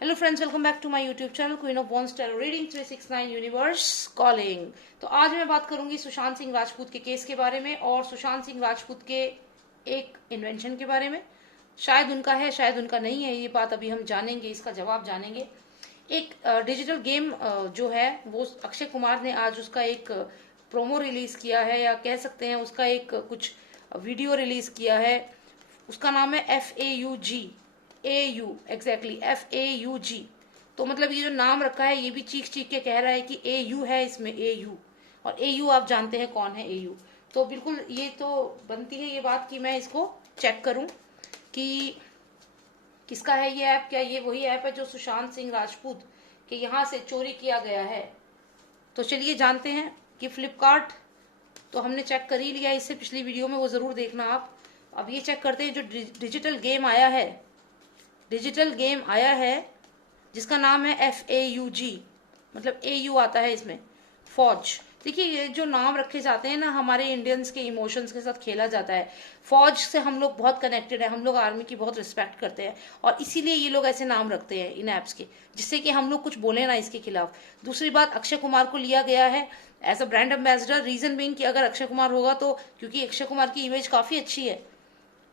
Hello friends, welcome back to my YouTube channel queen of बॉन्स tarot reading 369 universe calling. तो आज मैं बात करूंगी सुशांत सिंह राजपूत के केस के बारे में और सुशांत सिंह राजपूत के एक इन्वेंशन के बारे में। शायद उनका है, शायद उनका नहीं है, ये बात अभी हम जानेंगे, इसका जवाब जानेंगे। एक डिजिटल गेम जो है वो अक्षय कुमार ने आज उसका एक प्रोमो रिलीज किया है, या कह सकते हैं उसका एक कुछ वीडियो रिलीज किया है। उसका नाम है FAUG एग्जैक्टली FAUG। तो मतलब ये जो नाम रखा है ये भी चीख चीख के कह रहा है कि AU है इसमें, AU। और AU आप जानते हैं कौन है AU। तो बिल्कुल ये तो बनती है ये बात कि मैं इसको चेक करूं कि किसका है ये ऐप। क्या ये वही ऐप है जो सुशांत सिंह राजपूत के यहाँ से चोरी किया गया है? तो चलिए जानते हैं कि फ्लिपकार्ट तो हमने चेक कर ही लिया इससे पिछली वीडियो में, वो ज़रूर देखना आप। अब ये चेक करते हैं जो डिजिटल गेम आया है, डिजिटल गेम आया है जिसका नाम है FAUG, मतलब AU आता है इसमें, फौज। देखिए ये जो नाम रखे जाते हैं ना, हमारे इंडियंस के इमोशंस के साथ खेला जाता है। फौज से हम लोग बहुत कनेक्टेड है, हम लोग आर्मी की बहुत रिस्पेक्ट करते हैं और इसीलिए ये लोग ऐसे नाम रखते हैं इन ऐप्स के, जिससे कि हम लोग कुछ बोले ना इसके खिलाफ। दूसरी बात, अक्षय कुमार को लिया गया है as a brand ambassador. Reason being कि अगर अक्षय कुमार होगा तो, क्योंकि अक्षय कुमार की इमेज काफी अच्छी है,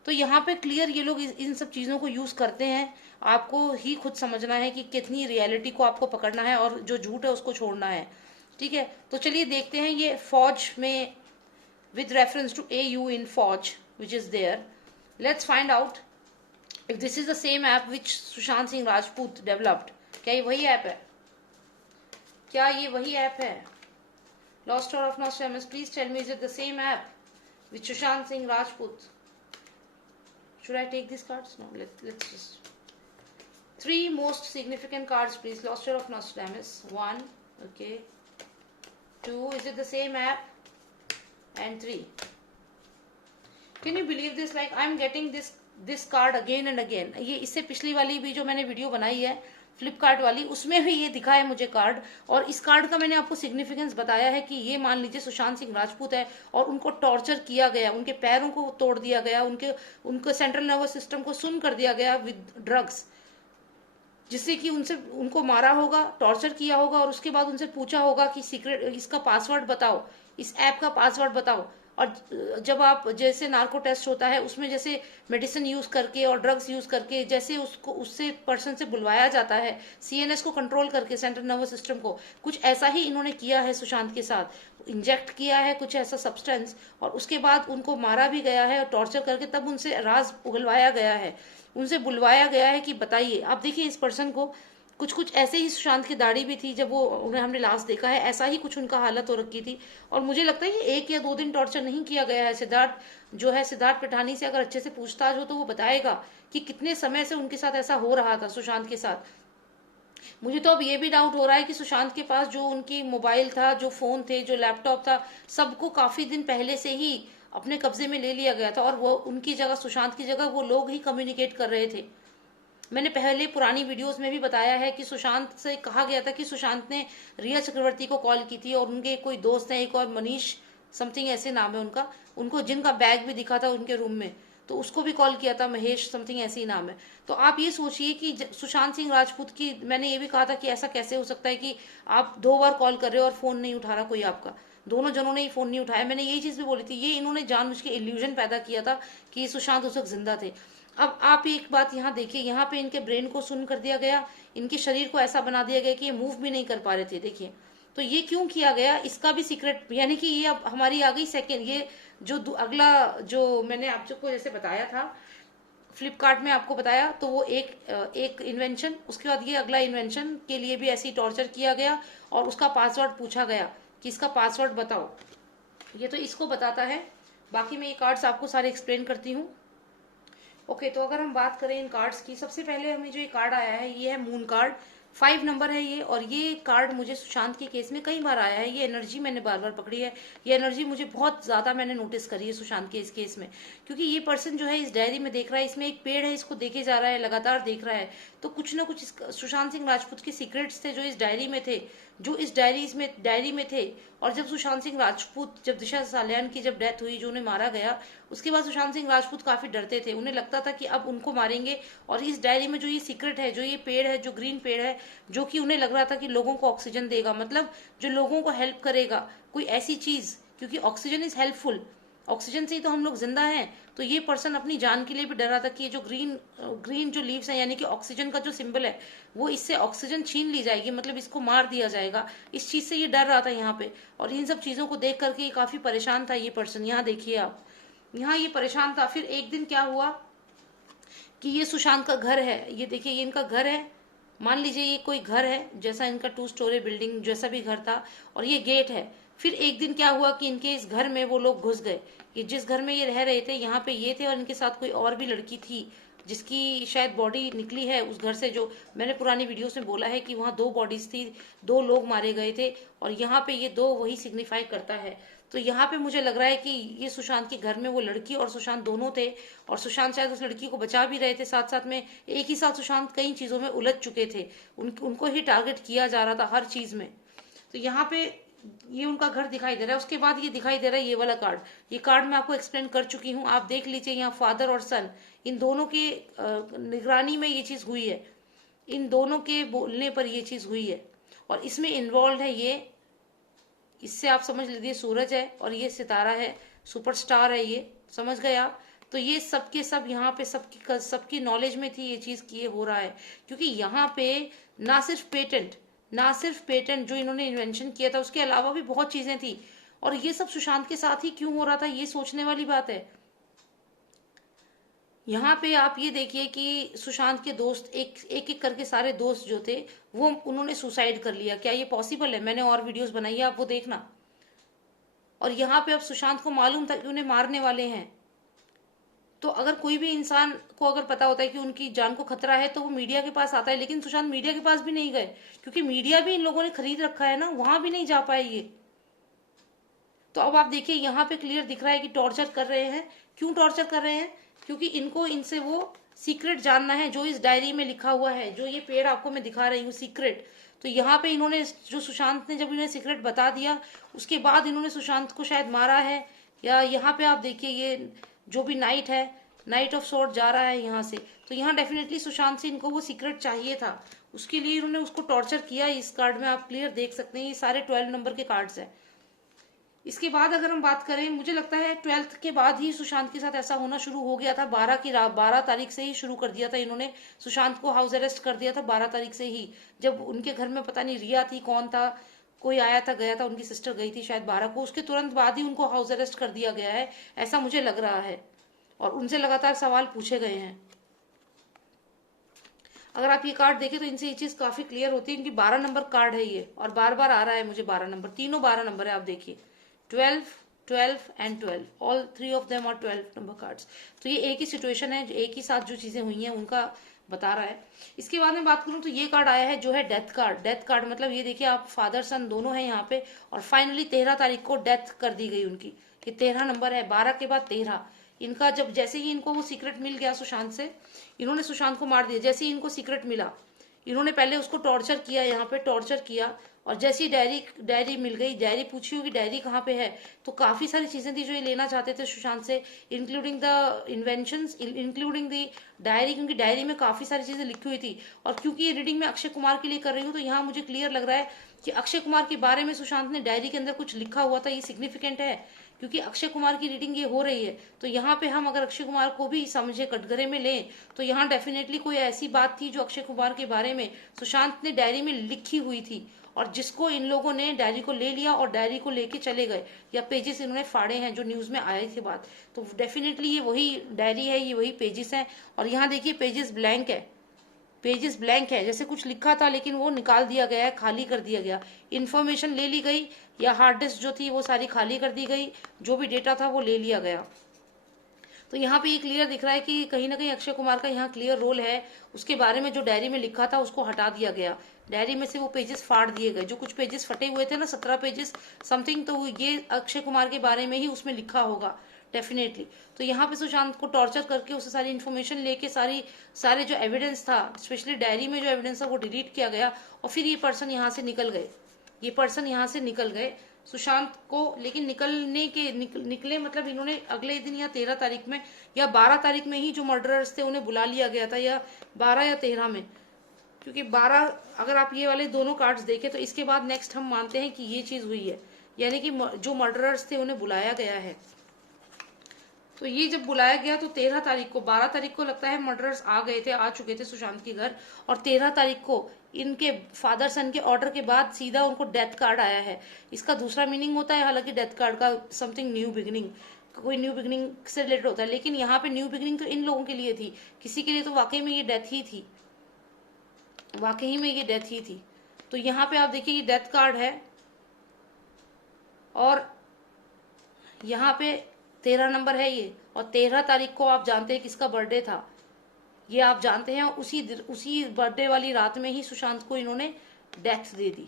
तो यहाँ पे क्लियर ये लोग इन सब चीज़ों को यूज़ करते हैं। आपको ही खुद समझना है कि कितनी रियलिटी को आपको पकड़ना है और जो झूठ है उसको छोड़ना है। ठीक है, तो चलिए देखते हैं ये फौज में with reference to AU in Forge, which is there. Let's find out if this is the same app which Sushant Singh Rajput developed. क्या ये वही ऐप है? क्या ये वही ऐप है? Lost Star of Nostradamus, please tell me, is it the same app with Sushant Singh Rajput? Should I take these cards? No, let's just. Three most significant cards, please. Lost Star of Nostradamus. One, okay. Two, is it the same app? And three. Can you believe this? Like I'm getting this card again and again. ये इससे पिछली वाली भी जो मैंने video बनाई है फ्लिपकार्ट वाली, उसमें भी ये दिखा है मुझे कार्ड। और इस कार्ड का मैंने आपको सिग्निफिकेंस बताया है कि ये मान लीजिए सुशांत सिंह राजपूत है और उनको टॉर्चर किया गया, उनके पैरों को तोड़ दिया गया, उनके सेंट्रल नर्वस सिस्टम को सुन्न कर दिया गया विद ड्रग्स, जिससे कि उनको मारा होगा, टॉर्चर किया होगा और उसके बाद उनसे पूछा होगा कि सीक्रेट इसका पासवर्ड बताओ, इस ऐप का पासवर्ड बताओ। और जब आप जैसे नार्को टेस्ट होता है उसमें जैसे मेडिसिन यूज करके और ड्रग्स यूज करके जैसे उसको उससे पर्सन से बुलवाया जाता है, CNS को कंट्रोल करके, सेंट्रल नर्वस सिस्टम को, कुछ ऐसा ही इन्होंने किया है सुशांत के साथ। इंजेक्ट किया है कुछ ऐसा सब्सटेंस और उसके बाद उनको मारा भी गया है और टॉर्चर करके तब उनसे राज उगलवाया गया है, उनसे बुलवाया गया है कि बताइए। आप देखिए इस पर्सन को, कुछ कुछ ऐसे ही सुशांत की दाढ़ी भी थी जब वो उन्हें हमने लास्ट देखा है, ऐसा ही कुछ उनका हालत हो रखी थी। और मुझे लगता है कि 1 या 2 दिन टॉर्चर नहीं किया गया है। सिद्धार्थ पिठानी से अगर अच्छे से पूछताछ हो तो वो बताएगा कि कितने समय से उनके साथ ऐसा हो रहा था सुशांत के साथ। मुझे तो अब ये भी डाउट हो रहा है कि सुशांत के पास जो उनकी मोबाइल था, जो फोन थे, जो लैपटॉप था, सबको काफी दिन पहले से ही अपने कब्जे में ले लिया गया था और वो उनकी जगह, सुशांत की जगह वो लोग ही कम्युनिकेट कर रहे थे। मैंने पहले पुरानी वीडियोस में भी बताया है कि सुशांत से कहा गया था कि सुशांत ने रिया चक्रवर्ती को कॉल की थी और उनके कोई दोस्त हैं, एक और मनीष समथिंग ऐसे नाम है उनका, उनको जिनका बैग भी दिखा था उनके रूम में, तो उसको भी कॉल किया था, महेश समथिंग ऐसे ही नाम है। तो आप ये सोचिए कि सुशांत सिंह राजपूत की, मैंने ये भी कहा था कि ऐसा कैसे हो सकता है कि आप 2 बार कॉल कर रहे हो और फोन नहीं उठा रहा कोई आपका, दोनों जनों ने ही फोन नहीं उठाया। मैंने यही चीज भी बोली थी, ये इन्होंने जानबूझ के इल्यूजन पैदा किया था कि सुशांत उस वक्त जिंदा थे। अब आप एक बात यहाँ देखिए, यहाँ पे इनके ब्रेन को सुन कर दिया गया, इनके शरीर को ऐसा बना दिया गया कि ये मूव भी नहीं कर पा रहे थे। देखिए तो ये क्यों किया गया, इसका भी सीक्रेट, यानी कि ये अब हमारी आ गई सेकेंड, ये जो अगला जो मैंने आप सबको जैसे बताया था फ्लिपकार्ट में आपको बताया, तो वो एक इन्वेंशन, उसके बाद ये अगला इन्वेंशन के लिए भी ऐसी टॉर्चर किया गया और उसका पासवर्ड पूछा गया कि इसका पासवर्ड बताओ। ये तो इसको बताता है, बाकी मैं ये कार्ड्स आपको सारे एक्सप्लेन करती हूँ। ओके, तो अगर हम बात करें इन कार्ड्स की, सबसे पहले हमें जो ये कार्ड आया है ये है मून कार्ड, 5 नंबर है ये। और ये कार्ड मुझे सुशांत के केस में कई बार आया है, ये एनर्जी मैंने बार बार पकड़ी है, ये एनर्जी मुझे बहुत ज्यादा मैंने नोटिस करी है सुशांत के इस केस में। क्योंकि ये पर्सन जो है इस डायरी में देख रहा है, इसमें एक पेड़ है, इसको देखे जा रहा है, लगातार देख रहा है, तो कुछ ना कुछ सुशांत सिंह राजपूत के सीक्रेट्स थे जो इस डायरी में थे, जो इस डायरी में थे। और जब सुशांत सिंह राजपूत, जब दिशा सालियान की जब डेथ हुई, जो उन्हें मारा गया, उसके बाद सुशांत सिंह राजपूत काफी डरते थे। उन्हें लगता था कि अब उनको मारेंगे, और इस डायरी में जो ये सीक्रेट है, जो ये पेड़ है, जो ग्रीन पेड़ है, जो कि उन्हें लग रहा था कि लोगों को ऑक्सीजन देगा, मतलब जो लोगों को हेल्प करेगा, कोई ऐसी चीज, क्योंकि ऑक्सीजन इज हेल्पफुल, ऑक्सीजन से ही तो हम लोग जिंदा हैं। तो ये पर्सन अपनी जान के लिए भी डर रहा था कि ये जो ग्रीन जो लीव्स हैं, यानी कि ऑक्सीजन का जो सिंबल है, वो इससे ऑक्सीजन छीन ली जाएगी, मतलब इसको मार दिया जाएगा। इस चीज से ये डर रहा था यहाँ पे, और इन सब चीजों को देख करके ये काफी परेशान था ये पर्सन। यहाँ देखिए आप, यहाँ ये परेशान था। फिर एक दिन क्या हुआ कि ये सुशांत का घर है, ये देखिए ये इनका घर है, मान लीजिए ये कोई घर है, जैसा इनका 2 स्टोरी बिल्डिंग जैसा भी घर था, और ये गेट है। फिर एक दिन क्या हुआ कि इनके इस घर में वो लोग घुस गए। ये जिस घर में ये रह रहे थे, यहाँ पे ये थे, और इनके साथ कोई और भी लड़की थी जिसकी शायद बॉडी निकली है उस घर से, जो मैंने पुरानी वीडियोस में बोला है कि वहाँ 2 बॉडीज थी, 2 लोग मारे गए थे, और यहाँ पे ये 2 वही सिग्निफाई करता है। तो यहाँ पे मुझे लग रहा है कि ये सुशांत के घर में वो लड़की और सुशांत दोनों थे, और सुशांत शायद उस लड़की को बचा भी रहे थे। साथ साथ में एक ही साथ सुशांत कई चीजों में उलझ चुके थे, उनको ही टारगेट किया जा रहा था हर चीज में। तो यहाँ पे ये उनका घर दिखाई दे रहा है। उसके बाद ये दिखाई दे रहा है ये वाला कार्ड। ये कार्ड मैं आपको एक्सप्लेन कर चुकी हूँ, आप देख लीजिए। यहाँ फादर और सन, इन दोनों की निगरानी में ये चीज हुई है, इन दोनों के बोलने पर ये चीज हुई है, और इसमें इन्वॉल्व है ये, इससे आप समझ लीजिए सूरज है, और ये सितारा है, सुपरस्टार है ये, समझ गए आप। तो ये सबके सब यहाँ पे सबकी नॉलेज में थी ये चीज की ये हो रहा है, क्योंकि यहाँ पे ना सिर्फ पेटेंट जो इन्होंने इन्वेंशन किया था, उसके अलावा भी बहुत चीजें थी, और ये सब सुशांत के साथ ही क्यों हो रहा था, ये सोचने वाली बात है। यहाँ पे आप ये देखिए कि सुशांत के दोस्त एक करके सारे दोस्त जो थे वो उन्होंने सुसाइड कर लिया। क्या ये पॉसिबल है? मैंने और वीडियोस बनाई है, आप वो देखना। और यहाँ पे अब सुशांत को मालूम था कि उन्हें मारने वाले हैं। तो अगर कोई भी इंसान को अगर पता होता है कि उनकी जान को खतरा है तो वो मीडिया के पास आता है, लेकिन सुशांत मीडिया के पास भी नहीं गए, क्योंकि मीडिया भी इन लोगों ने खरीद रखा है ना, वहां भी नहीं जा पाए ये। तो अब आप देखिए यहाँ पे क्लियर दिख रहा है कि टॉर्चर कर रहे हैं। क्यों टॉर्चर कर रहे हैं? क्योंकि इनको इनसे वो सीक्रेट जानना है जो इस डायरी में लिखा हुआ है, जो ये पेड़ आपको मैं दिखा रही हूँ सीक्रेट। तो यहाँ पे इन्होंने, जो सुशांत ने जब इन्हें सीक्रेट बता दिया, उसके बाद इन्होंने सुशांत को शायद मारा है। या यहाँ पे आप देखिए ये जो भी नाइट है, नाइट ऑफ सॉर्ट जा रहा है यहाँ से, तो यहाँ डेफिनेटली सुशांत से इनको वो सीक्रेट चाहिए था, उसके लिए इन्होंने उसको टॉर्चर किया। इस कार्ड में आप क्लियर देख सकते हैं, ये सारे 12 नंबर के कार्ड्स हैं। इसके बाद अगर हम बात करें, मुझे लगता है 12th के बाद ही सुशांत के साथ ऐसा होना शुरू हो गया था। 12 तारीख से ही शुरू कर दिया था इन्होंने, सुशांत को हाउस अरेस्ट कर दिया था 12 तारीख से ही। जब उनके घर में पता नहीं रिया थी, कौन था, कोई आया था गया था, उनकी सिस्टर गई थी शायद 12 को, उसके तुरंत बाद ही उनको हाउस अरेस्ट कर दिया गया है, ऐसा मुझे लग रहा है। और उनसे लगातार सवाल पूछे गए हैं। अगर आप ये कार्ड देखें तो इनसे ये चीज काफी क्लियर होती है, इनकी 12 नंबर कार्ड है ये, और बार बार आ रहा है मुझे 12 नंबर, तीनों 12 नंबर है। आप देखिए 12, 12 and 12, all 3 of them are 12 number cards. तो ये एक ही सिचुएशन है, एक ही साथ जो चीजें हुई हैं उनका बता रहा है। इसके बाद में बात करूं तो ये कार्ड आया है जो है डेथ कार्ड। डेथ कार्ड मतलब ये देखिए आप, फादर सन दोनों हैं यहाँ पे, और फाइनली 13 तारीख को डेथ कर दी गई उनकी। ये 13 नंबर है, 12 के बाद 13। इनका जब जैसे ही इनको वो सीक्रेट मिल गया सुशांत से, इन्होंने सुशांत को मार दिया। जैसे ही इनको सीक्रेट मिला, इन्होंने पहले उसको टॉर्चर किया, यहाँ पे टॉर्चर किया, और जैसी डायरी मिल गई, डायरी पूछी होगी डायरी कहाँ पे है, तो काफी सारी चीजें थी जो ये लेना चाहते थे सुशांत से, including the inventions, including the diary, क्योंकि डायरी में काफी सारी चीजें लिखी हुई थी। और क्योंकि ये रीडिंग मैं अक्षय कुमार के लिए कर रही हूँ, तो यहाँ मुझे क्लियर लग रहा है कि अक्षय कुमार के बारे में सुशांत ने डायरी के अंदर कुछ लिखा हुआ था। ये सिग्निफिकेंट है, क्योंकि अक्षय कुमार की रीडिंग ये हो रही है। तो यहाँ पे हम अगर अक्षय कुमार को भी समझे, कटघरे में लें, तो यहाँ डेफिनेटली कोई ऐसी बात थी जो अक्षय कुमार के बारे में सुशांत ने डायरी में लिखी हुई थी, और जिसको इन लोगों ने डायरी को ले लिया और डायरी को लेके चले गए, या पेजेस इन्होंने फाड़े हैं जो न्यूज में आए थे बात। तो डेफिनेटली ये वही डायरी है, ये वही पेजेस हैं। और यहाँ देखिए पेजेस ब्लैंक है, पेजेस ब्लैंक है, जैसे कुछ लिखा था लेकिन वो निकाल दिया गया है, खाली कर दिया गया, इन्फॉर्मेशन ले ली गई, या हार्ड डिस्क जो थी वो सारी खाली कर दी गई, जो भी डेटा था वो ले लिया गया। तो यहाँ पे ये क्लियर दिख रहा है कि कहीं ना कहीं अक्षय कुमार का यहाँ क्लियर रोल है। उसके बारे में जो डायरी में लिखा था उसको हटा दिया गया, डायरी में से वो पेजेस फाड़ दिए गए, जो कुछ पेजेस फटे हुए थे ना, 17 पेजेस समथिंग, तो ये अक्षय कुमार के बारे में ही उसमें लिखा होगा। डेफिनेटली। तो यहाँ पे सुशांत को टॉर्चर करके उससे सारी इन्फॉर्मेशन लेके सारे जो एविडेंस था, स्पेशली डायरी में जो एविडेंस था, वो डिलीट किया गया और फिर ये पर्सन यहाँ से निकल गए। ये पर्सन यहाँ से निकल गए सुशांत को, लेकिन निकले मतलब इन्होंने अगले दिन या 13 तारीख में या 12 तारीख में ही जो मर्डरर्स थे उन्हें बुला लिया गया था, या 12 या 13 में, क्योंकि 12 अगर आप ये वाले दोनों कार्ड्स देखें तो इसके बाद नेक्स्ट हम मानते हैं कि ये चीज हुई है, यानी कि जो मर्डरर्स थे उन्हें बुलाया गया है। तो ये जब बुलाया गया तो 13 तारीख को, 12 तारीख को लगता है मर्डरर्स आ चुके थे सुशांत के घर, और 13 तारीख को इनके फादर सन के ऑर्डर के बाद सीधा उनको डेथ कार्ड आया है। इसका दूसरा मीनिंग होता है हालांकि डेथ कार्ड का, समथिंग न्यू बिगिनिंग, कोई न्यू बिगिनिंग से रिलेटेड होता है, लेकिन यहाँ पे न्यू बिगिनिंग तो इन लोगों के लिए थी, किसी के लिए तो वाकई में ये डेथ ही थी, वाकई में ये डेथ ही थी। तो यहाँ पे आप देखिए ये डेथ कार्ड है, और यहाँ पे 13 नंबर है ये, और 13 तारीख को आप जानते हैं किसका बर्थडे था, ये आप जानते हैं, उसी बर्थडे वाली रात में ही सुशांत को इन्होंने डेथ दे दी।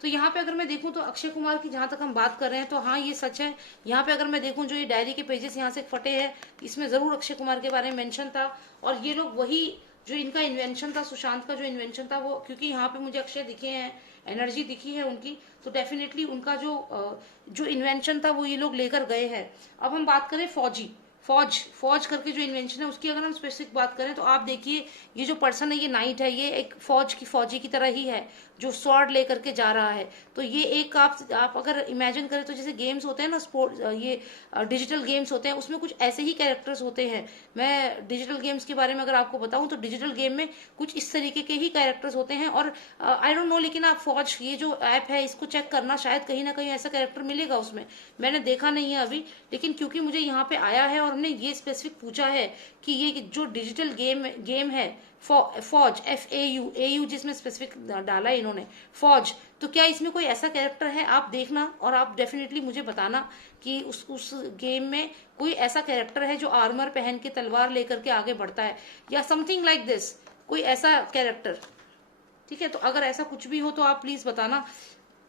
तो यहाँ पे अगर मैं देखूं तो अक्षय कुमार की जहां तक हम बात कर रहे हैं तो हाँ ये सच है। यहाँ पे अगर मैं देखूं जो ये डायरी के पेजेस यहाँ से फटे हैं, इसमें जरूर अक्षय कुमार के बारे में मेंशन था, और ये लोग वही जो इनका इन्वेंशन था, सुशांत का जो इन्वेंशन था वो, क्योंकि यहाँ पे मुझे अक्षय दिखे हैं, एनर्जी दिखी है उनकी, तो डेफिनेटली उनका जो इन्वेंशन था वो ये लोग लेकर गए हैं। अब हम बात करें फौज करके जो इन्वेंशन है उसकी अगर हम स्पेसिफिक बात करें तो आप देखिए ये जो पर्सन है, ये नाइट है, ये एक फौजी की तरह ही है जो स्वॉर्ड लेकर के जा रहा है। तो ये एक आप अगर इमेजिन करें तो जैसे गेम्स होते हैं ना, स्पोर्ट, ये डिजिटल गेम्स होते हैं, उसमें कुछ ऐसे ही कैरेक्टर्स होते हैं। मैं डिजिटल गेम्स के बारे में अगर आपको बताऊं तो डिजिटल गेम में कुछ इस तरीके के ही कैरेक्टर्स होते हैं, और आई डोंट नो, लेकिन आप फौज, ये जो ऐप है इसको चेक करना, शायद कहीं ना कहीं ऐसा कैरेक्टर मिलेगा उसमें, मैंने देखा नहीं है अभी, लेकिन क्योंकि मुझे यहाँ पे आया है और हमने ये स्पेसिफिक पूछा है कि ये जो डिजिटल गेम है फौज, FAU जिसमें स्पेसिफिक डाला है इन्होंने फौज, तो क्या इसमें कोई ऐसा कैरेक्टर है, आप देखना और आप डेफिनेटली मुझे बताना कि उस गेम में कोई ऐसा कैरेक्टर है जो आर्मर पहन के तलवार लेकर के आगे बढ़ता है, या समथिंग लाइक दिस, कोई ऐसा कैरेक्टर। ठीक है, तो अगर ऐसा कुछ भी हो तो आप प्लीज बताना।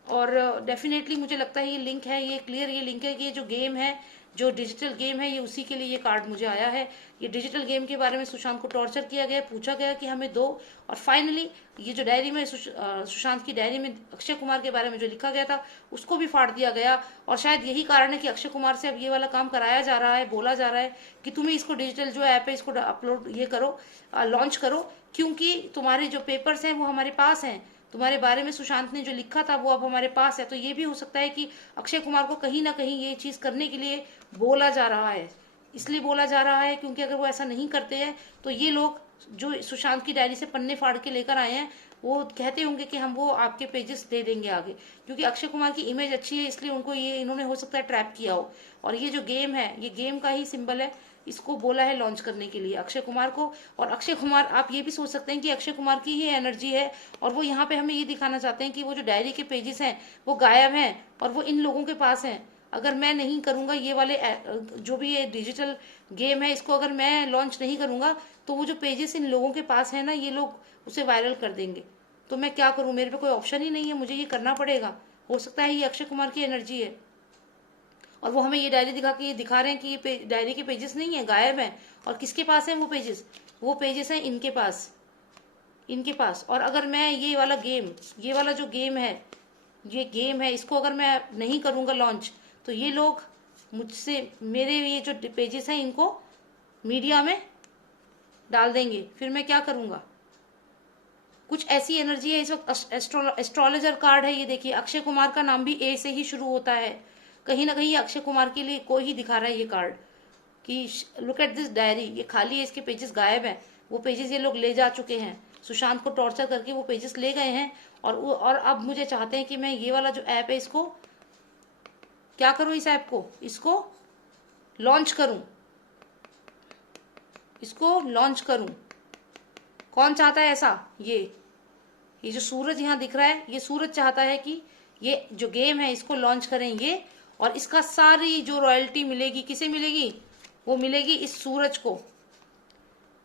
और डेफिनेटली मुझे लगता है ये लिंक है, ये क्लियर ये लिंक है कि ये जो गेम है, जो डिजिटल गेम है, ये उसी के लिए ये कार्ड मुझे आया है। ये डिजिटल गेम के बारे में सुशांत को टॉर्चर किया गया, पूछा गया कि हमें दो, और फाइनली ये जो डायरी में सुशांत की डायरी में अक्षय कुमार के बारे में जो लिखा गया था उसको भी फाड़ दिया गया, और शायद यही कारण है कि अक्षय कुमार से अब ये वाला काम कराया जा रहा है, बोला जा रहा है कि तुम्हें इसको डिजिटल जो ऐप है इसको अपलोड ये करो, लॉन्च करो, क्योंकि तुम्हारे जो पेपर्स हैं वो हमारे पास हैं, तुम्हारे बारे में सुशांत ने जो लिखा था वो अब हमारे पास है। तो ये भी हो सकता है कि अक्षय कुमार को कहीं ना कहीं ये चीज करने के लिए बोला जा रहा है, इसलिए बोला जा रहा है क्योंकि अगर वो ऐसा नहीं करते हैं तो ये लोग जो सुशांत की डायरी से पन्ने फाड़ के लेकर आए हैं वो कहते होंगे कि हम वो आपके पेजेस दे देंगे आगे, क्योंकि अक्षय कुमार की इमेज अच्छी है इसलिए उनको ये इन्होंने हो सकता है ट्रैप किया हो। और ये जो गेम है ये गेम का ही सिंबल है, इसको बोला है लॉन्च करने के लिए अक्षय कुमार को। और अक्षय कुमार, आप ये भी सोच सकते हैं कि अक्षय कुमार की ही एनर्जी है, और वो यहाँ पे हमें ये दिखाना चाहते हैं कि वो जो डायरी के पेजेस हैं वो गायब हैं और वो इन लोगों के पास हैं। अगर मैं नहीं करूंगा ये वाले जो भी ये डिजिटल गेम है इसको अगर मैं लॉन्च नहीं करूंगा तो वो जो पेजेस इन लोगों के पास है ना, ये लोग उसे वायरल कर देंगे। तो मैं क्या करूं, मेरे पे कोई ऑप्शन ही नहीं है, मुझे ये करना पड़ेगा। हो सकता है ये अक्षय कुमार की एनर्जी है, और वो हमें ये डायरी दिखा के ये दिखा रहे हैं कि ये डायरी के पेजेस नहीं है, गायब है। और किसके पास है वो पेजेस? वो पेजेस हैं इनके पास, इनके पास। और अगर मैं ये वाला गेम, ये वाला जो गेम है, ये गेम है, इसको अगर मैं नहीं करूंगा लॉन्च तो ये लोग मुझसे मेरे ये जो पेजेस हैं इनको मीडिया में डाल देंगे, फिर मैं क्या करूंगा? कुछ ऐसी एनर्जी है इस वक्त। एस्ट्रोलॉजर कार्ड है ये, देखिए अक्षय कुमार का नाम भी ए से ही शुरू होता है, कहीं ना कहीं अक्षय कुमार के लिए कोई ही दिखा रहा है ये कार्ड कि लुक एट दिस डायरी, ये खाली है, इसके पेजेस गायब हैं। वो पेजेस ये लोग ले जा चुके हैं, सुशांत को टॉर्चर करके वो पेजेस ले गए हैं, और अब मुझे चाहते हैं कि मैं ये वाला जो ऐप है इसको क्या करूं, इस ऐप को, इसको लॉन्च करूं, इसको लॉन्च करूं। कौन चाहता है ऐसा? ये जो सूरज यहाँ दिख रहा है, ये सूरज चाहता है कि ये जो गेम है इसको लॉन्च करें ये, और इसका सारी जो रॉयल्टी मिलेगी किसे मिलेगी? वो मिलेगी इस सूरज को,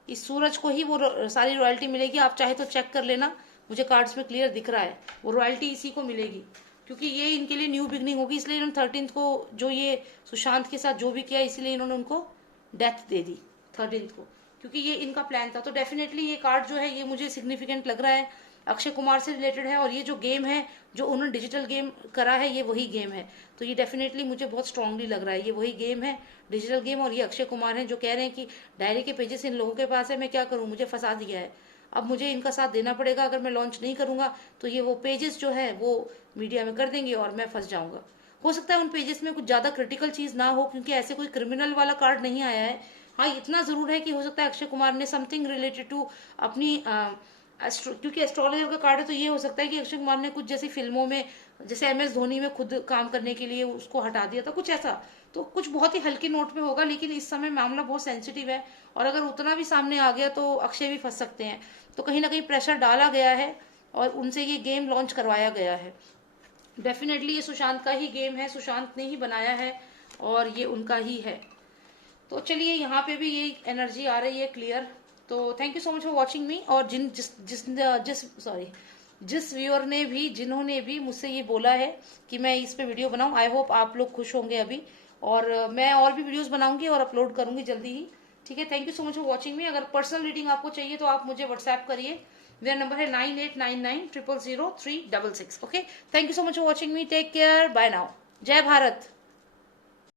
इस सूरज को ही वो सारी रॉयल्टी मिलेगी। आप चाहे तो चेक कर लेना, मुझे कार्ड्स में क्लियर दिख रहा है, वो रॉयल्टी इसी को मिलेगी। क्योंकि ये इनके लिए न्यू बिगनिंग होगी, इसलिए इन्होंने 13th को जो ये सुशांत के साथ जो भी किया इसलिए इन्होंने उनको डेथ दे दी 13th को, क्योंकि ये इनका प्लान था। तो डेफिनेटली ये कार्ड जो है ये मुझे सिग्निफिकेंट लग रहा है, अक्षय कुमार से रिलेटेड है, और ये जो गेम है जो उन्होंने डिजिटल गेम करा है ये वही गेम है। तो ये डेफिनेटली मुझे बहुत स्ट्रांगली लग रहा है ये वही गेम है, डिजिटल गेम, और ये अक्षय कुमार हैं जो कह रहे हैं कि डायरी के पेजेस इन लोगों के पास है, मैं क्या करूं, मुझे फंसा दिया है, अब मुझे इनका साथ देना पड़ेगा, अगर मैं लॉन्च नहीं करूंगा तो ये वो पेजेस जो है वो मीडिया में कर देंगे और मैं फंस जाऊंगा। हो सकता है उन पेजेस में कुछ ज्यादा क्रिटिकल चीज ना हो, क्योंकि ऐसे कोई क्रिमिनल वाला कार्ड नहीं आया है। हाँ इतना जरूर है कि हो सकता है अक्षय कुमार ने समथिंग रिलेटेड टू अपनी क्योंकि एस्ट्रोलॉजर का कार्ड है, तो ये हो सकता है कि अक्षय कुमार ने कुछ जैसी फिल्मों में जैसे MS धोनी में खुद काम करने के लिए उसको हटा दिया था, कुछ ऐसा, तो कुछ बहुत ही हल्की नोट पे होगा। लेकिन इस समय मामला बहुत सेंसिटिव है, और अगर उतना भी सामने आ गया तो अक्षय भी फंस सकते हैं। तो कहीं ना कहीं प्रेशर डाला गया है और उनसे ये गेम लॉन्च करवाया गया है। डेफिनेटली ये सुशांत का ही गेम है, सुशांत ने ही बनाया है और ये उनका ही है। तो चलिए यहाँ पे भी यही एनर्जी आ रही है क्लियर। तो thank you so much for watching मी। और जिस व्यूअर ने भी, जिन्होंने भी मुझसे ये बोला है कि मैं इस पे वीडियो बनाऊं, आई होप आप लोग खुश होंगे अभी, और मैं और भी वीडियोस बनाऊंगी और अपलोड करूंगी जल्दी ही। ठीक है, thank you so much for watching मी। अगर पर्सनल रीडिंग आपको चाहिए तो आप मुझे व्हाट्सएप करिए, मेरा नंबर है 9899000366। Okay, thank you so much for watching me, take care, bye now, जय भारत।